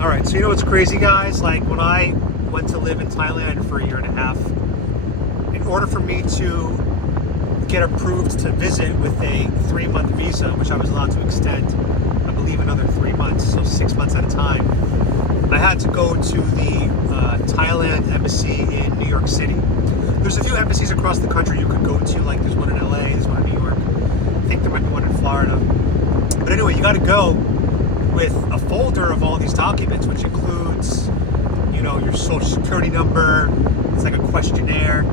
All right, so you know what's crazy, guys? Like when I went to live in Thailand for a year and a half, in order for me to get approved to visit with a 3-month visa, which I was allowed to extend, I believe, another 3 months, so 6 months at a time, I had to go to the Thailand embassy in New York City. There's a few embassies across the country you could go to, like there's one in LA, there's one in New York. I think there might be one in Florida. But anyway, you got to go with a folder of all these documents, which includes, you know, your social security number. It's like a questionnaire.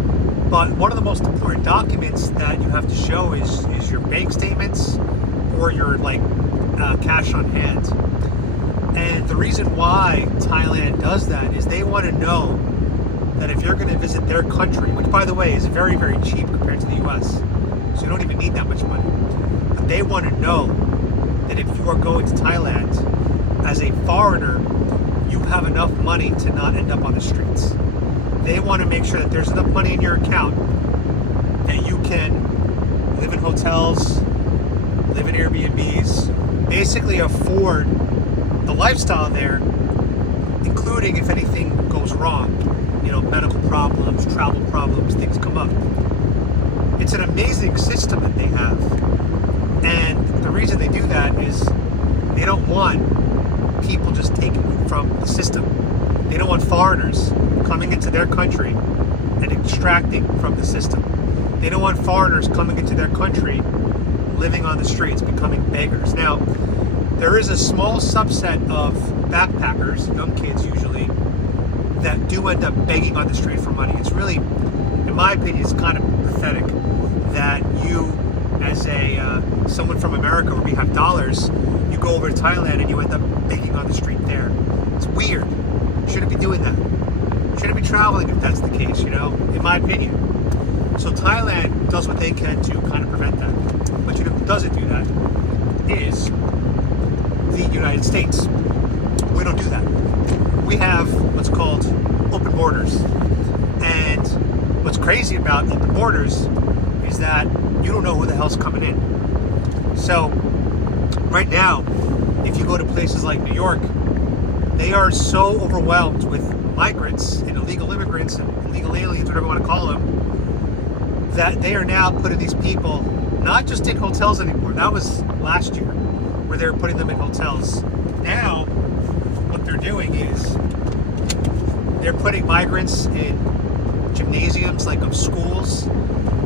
But one of the most important documents that you have to show is your bank statements or your cash on hand. And the reason why Thailand does that is they want to know that if you're going to visit their country, which by the way is very, very cheap compared to the US, so you don't even need that much money, but they want to know that if you are going to Thailand as a foreigner, you have enough money to not end up on the streets. They want to make sure that there's enough money in your account that you can live in hotels, live in Airbnbs, basically afford the lifestyle there, including if anything goes wrong, you know, medical problems, travel problems, things come up. It's an amazing system that they have. And the reason they do that is they don't want people just taking from the system. They don't want foreigners coming into their country and extracting from the system. They don't want foreigners coming into their country living on the streets, becoming beggars. Now, there is a small subset of backpackers, young kids usually, that do end up begging on the street for money. It's really, in my opinion, it's kind of pathetic that you, as a someone from America where we have dollars, you go over to Thailand and you end up begging on the street there. It's weird. You shouldn't be doing that. You shouldn't be traveling if that's the case, you know, in my opinion. So Thailand does what they can to kind of prevent that. But you know who doesn't do that is the United States. We don't do that. We have what's called open borders. And what's crazy about open borders is that you don't know who the hell's coming in. So right now, if you go to places like New York, they are so overwhelmed with migrants and illegal immigrants and illegal aliens, whatever you want to call them, that they are now putting these people not just in hotels anymore. That was last year, where they were putting them in hotels. Now, what they're doing is they're putting migrants in gymnasiums, like of schools.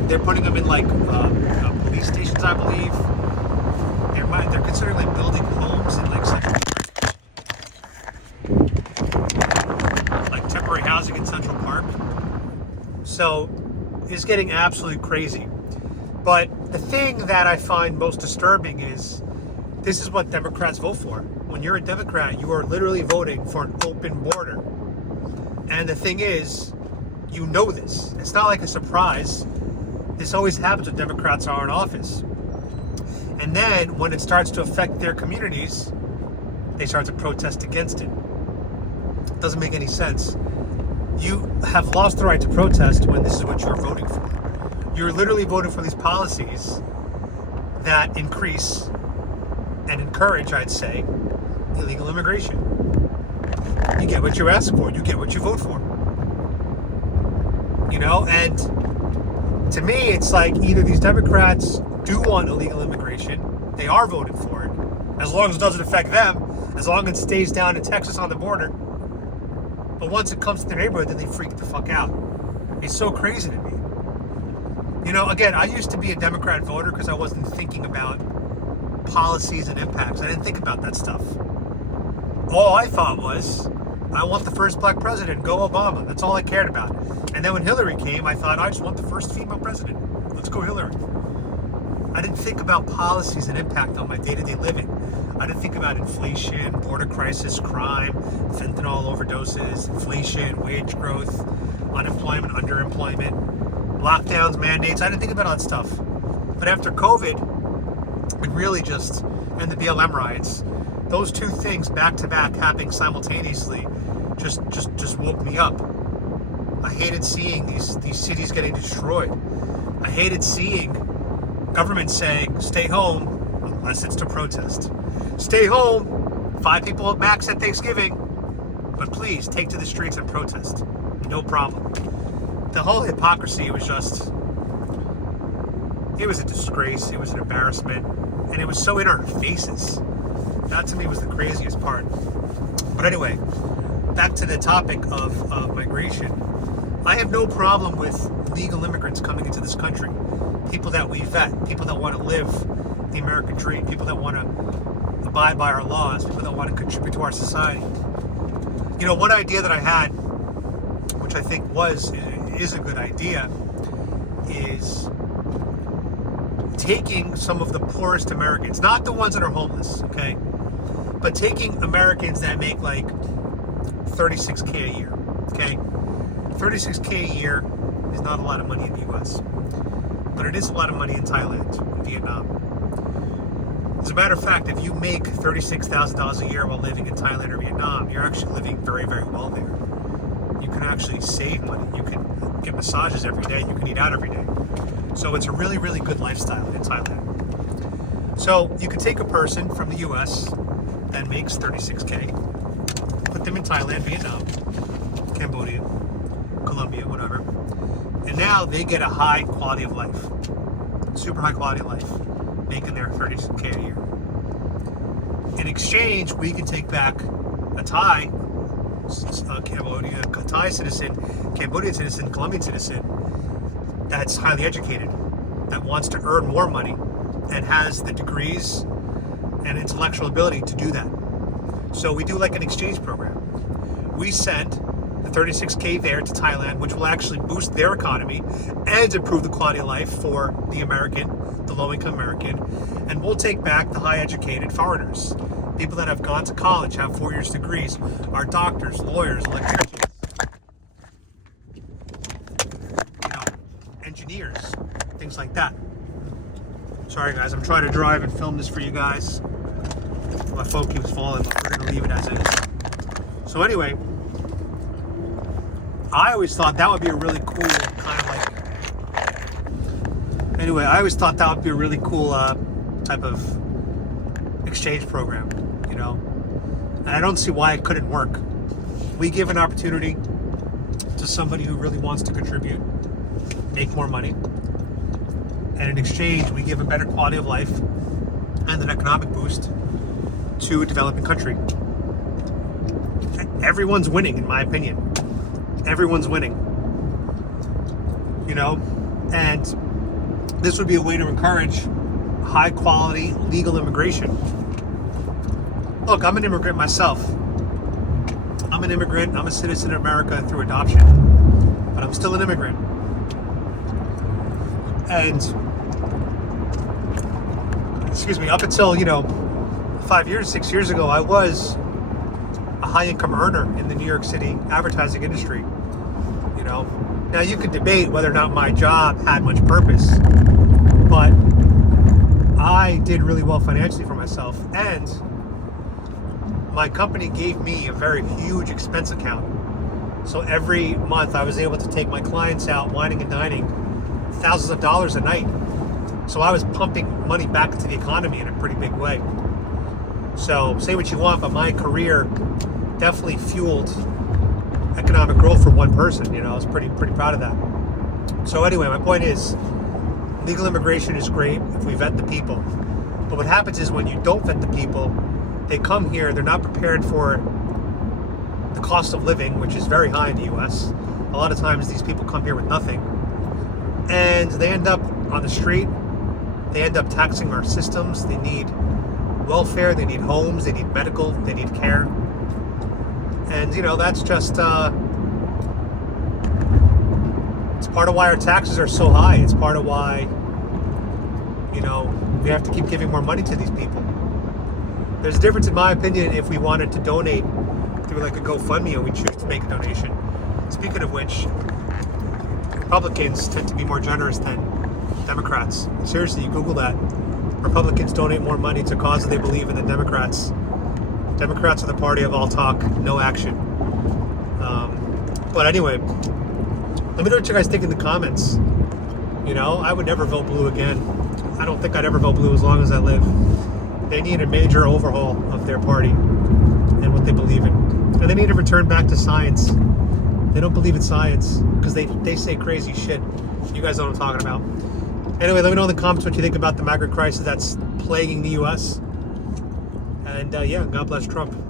They're putting them in police stations, I believe. They're considering building homes in Central Park, like temporary housing in Central Park. So it's getting absolutely crazy. But the thing that I find most disturbing is this is what Democrats vote for. When you're a Democrat, you are literally voting for an open border. And the thing is, you know this. It's not like a surprise. This always happens when Democrats are in office. And then when it starts to affect their communities, they start to protest against it. It doesn't make any sense. You have lost the right to protest when this is what you're voting for. You're literally voting for these policies that increase and encourage, I'd say, illegal immigration. You get what you ask for. You get what you vote for. You know, and to me, it's like either these Democrats do want illegal immigration, they are voting for it, as long as it doesn't affect them, as long as it stays down in Texas on the border. But once it comes to their neighborhood, then they freak the fuck out. It's so crazy to me. You know, again, I used to be a Democrat voter because I wasn't thinking about policies and impacts. I didn't think about that stuff. All I thought was, I want the first black president, go Obama. That's all I cared about. And then when Hillary came, I thought, I just want the first female president. Let's go Hillary. I didn't think about policies and impact on my day-to-day living. I didn't think about inflation, border crisis, crime, fentanyl overdoses, inflation, wage growth, unemployment, underemployment, lockdowns, mandates. I didn't think about all that stuff. But after COVID, it really just, and the BLM riots, those two things back to back happening simultaneously just woke me up. I hated seeing these cities getting destroyed. I hated seeing government saying, stay home unless it's to protest. Stay home, 5 people at max at Thanksgiving. But please, take to the streets and protest. No problem. The whole hypocrisy was just, it was a disgrace, it was an embarrassment, and it was so in our faces. That to me was the craziest part. But anyway, back to the topic of migration. I have no problem with legal immigrants coming into this country. People that we vet, people that want to live the American dream, people that want to abide by our laws, people that want to contribute to our society. You know, one idea that I had, which I think is a good idea, is taking some of the poorest Americans, not the ones that are homeless, okay, but taking Americans that make like $36K a year, okay? $36K a year is not a lot of money in the US, but it is a lot of money in Thailand and Vietnam. As a matter of fact, if you make $36,000 a year while living in Thailand or Vietnam, you're actually living very, very well there. You can actually save money. You can get massages every day. You can eat out every day. So it's a really, really good lifestyle in Thailand. So you can take a person from the US that makes $36K, put them in Thailand, Vietnam, Cambodia, Colombia, whatever, and now they get a high quality of life, super high quality of life, making their $36K a year. In exchange, we can take back a Thai, a Thai citizen, Cambodian citizen, Colombian citizen that's highly educated, that wants to earn more money and has the degrees and intellectual ability to do that. So we do like an exchange program. We send the $36K there to Thailand, which will actually boost their economy and improve the quality of life for the American, the low-income American, and we'll take back the high-educated foreigners, people that have gone to college, have 4 years degrees, are doctors, lawyers, electricians, engineers, things like that. Sorry guys, I'm trying to drive and film this for you guys. My phone keeps falling, but we're gonna leave it as is. So anyway, I always thought that would be a really cool kind of like, anyway, I always thought that would be a really cool type of exchange program, you know? And I don't see why it couldn't work. We give an opportunity to somebody who really wants to contribute, make more money, and in exchange, we give a better quality of life and an economic boost to a developing country. Everyone's winning, in my opinion. Everyone's winning, you know, and this would be a way to encourage high quality legal immigration. Look, I'm an immigrant myself. I'm an immigrant. I'm a citizen of America through adoption, but I'm still an immigrant. And excuse me, up until, 6 years ago, I was a high-income earner in the New York City advertising industry. Now you could debate whether or not my job had much purpose, but I did really well financially for myself, and my company gave me a very huge expense account. So every month I was able to take my clients out wining and dining, thousands of dollars a night. So I was pumping money back into the economy in a pretty big way. So say what you want, but my career definitely fueled economic growth for one person. I was pretty proud of that. So anyway, my point is, legal immigration is great if we vet the people. But what happens is when you don't vet the people, they come here, they're not prepared for the cost of living, which is very high in the US. A lot of times these people come here with nothing, and they end up on the street. They end up taxing our systems. They need welfare, they need homes, they need medical, they need care. And that's just it's part of why our taxes are so high. It's part of why we have to keep giving more money to these people. There's a difference, in my opinion, if we wanted to donate through like a GoFundMe and we choose to make a donation. Speaking of which, Republicans tend to be more generous than Democrats. Seriously, you Google that. Republicans donate more money to causes they believe in than Democrats. Democrats are the party of all talk, no action. But anyway, let me know what you guys think in the comments. I would never vote blue again. I don't think I'd ever vote blue as long as I live. They need a major overhaul of their party and what they believe in. And they need to return back to science. They don't believe in science because they say crazy shit. You guys know what I'm talking about. Anyway, let me know in the comments what you think about the migrant crisis that's plaguing the U.S. And yeah, God bless Trump.